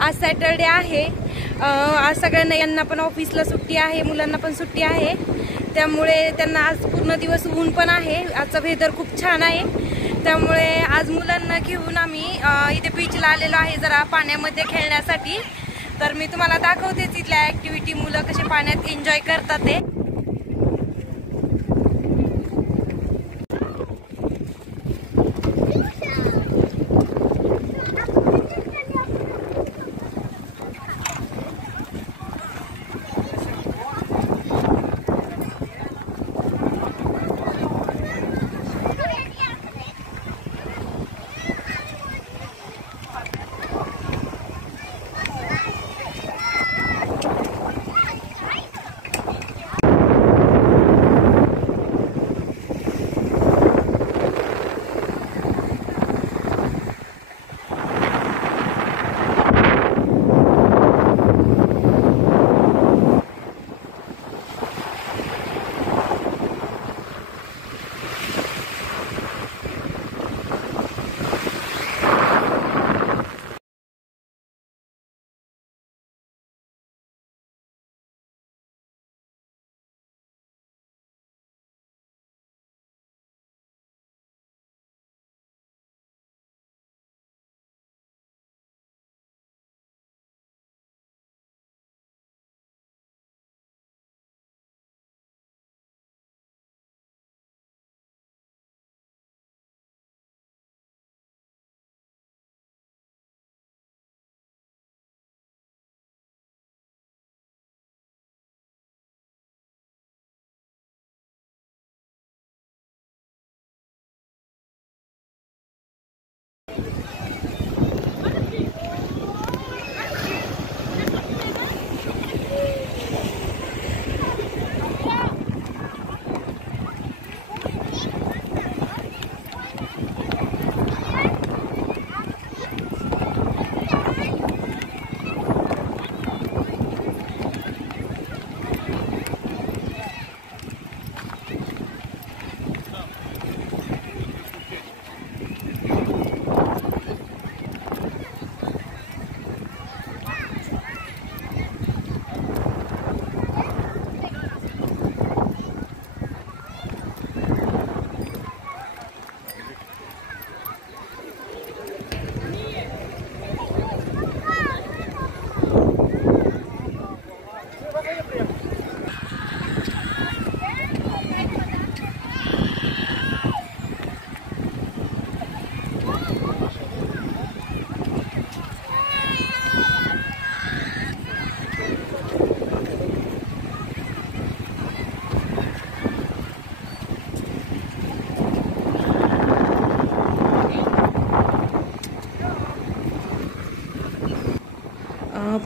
आज सॅटरडे आहे। आज सगळ्यांना, यांना पण ऑफिसला सुट्टी आहे, मुलांना पण सुट्टी आहे, त्यामुळे त्यांना आज पूर्ण दिवस ऊन पण आहे। आजचा वेदर खूप छान आहे, त्यामुळे आज मुलांना घेऊन आम्ही इथे बीचला आलेलो आहे जरा पाण्यामध्ये खेळण्यासाठी। तर मी तुम्हाला दाखवतेच इथल्या ऍक्टिव्हिटी, मुलं कसे पाण्यात एन्जॉय करतात ते।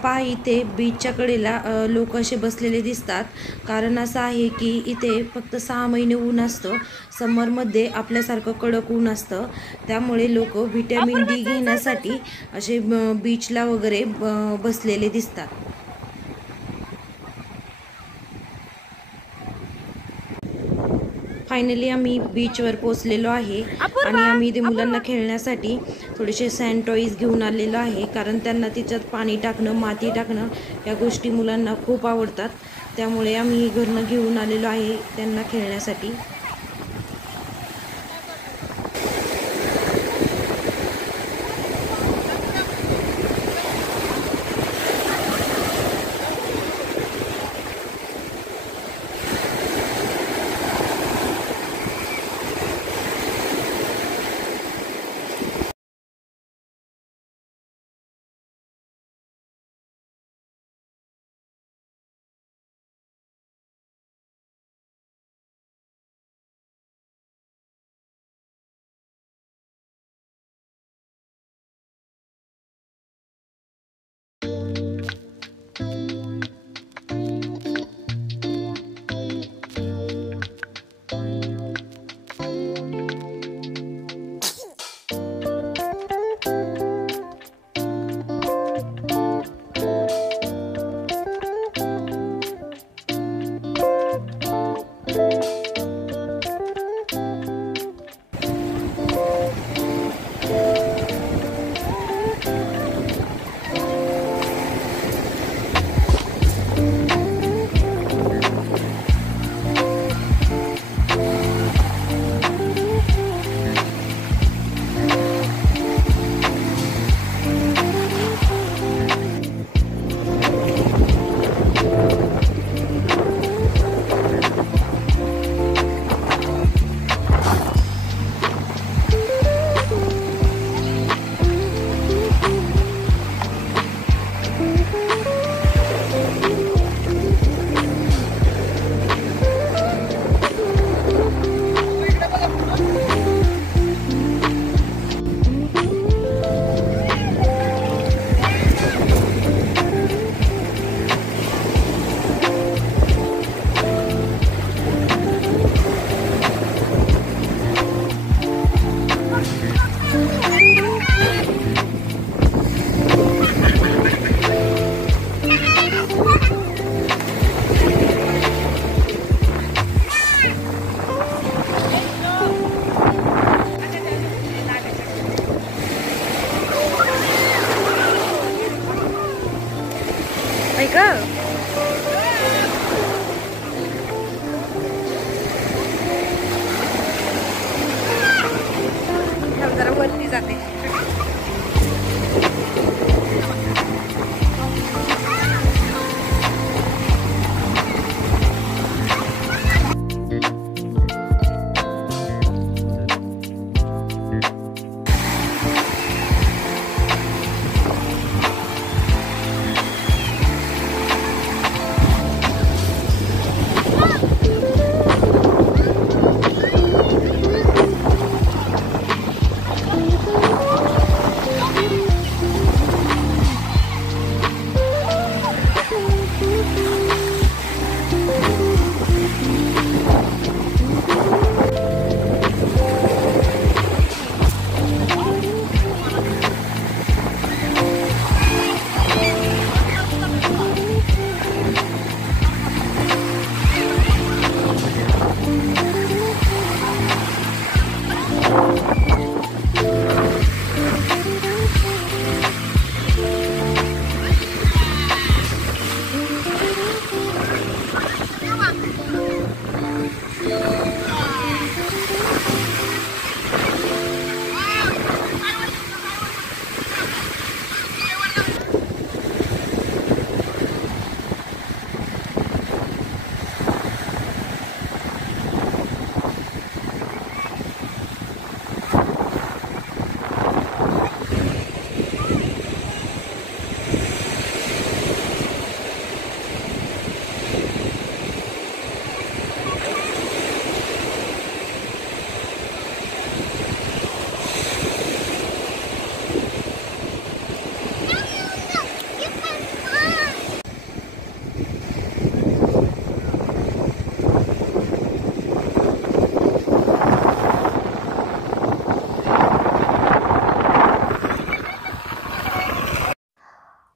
पहा इथे बीचच्या कडेला लोक असे बसलेले दिसतात। कारण असं आहे की इथे फक्त 6 महिने ऊन असतं, समरमध्ये आपल्यासारखं कडक ऊन असतं, त्यामुळे लोक व्हिटॅमिन डी घेण्यासाठी असे बीचला वगैरे बसलेले दिसतात। फायनली आम्ही बीचवर पोहोचलेलो आहे आणि आम्ही इथे मुलांना खेळण्यासाठी थोडेसे सँड टॉईज घेऊन आलेलो आहे, कारण त्यांना तिच्यात पाणी टाकणं, माती टाकणं या गोष्टी मुलांना खूप आवडतात, त्यामुळे आम्ही घरनं घेऊन आलेलो आहे त्यांना खेळण्यासाठी।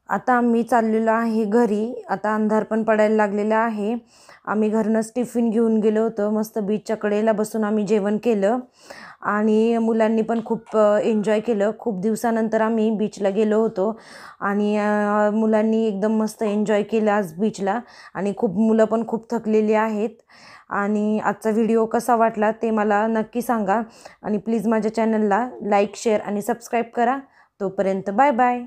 आता आम्ही चाललेलो आहे घरी. आता अंधार पण पडायला लागलेला आहे. आम्ही घरूनच टिफिन घेऊन गेलो होतो. मस्त बीचच्या कडेला बसून आम्ही जेवण केलं आणि मुलांनी पण खूप एन्जॉय केलं. खूप दिवसानंतर आम्ही बीचला गेलो होतो आणि मुलांनी एकदम मस्त एन्जॉय केलं आज बीचला. आणि मुलं पण खूप थकलेली आहेत. आणि आजचा व्हिडिओ कसा वाटला ते मला नक्की सांगा आणि प्लीज माझ्या चॅनलला लाईक, शेअर आणि सबस्क्राईब करा. तोपर्यंत बाय बाय.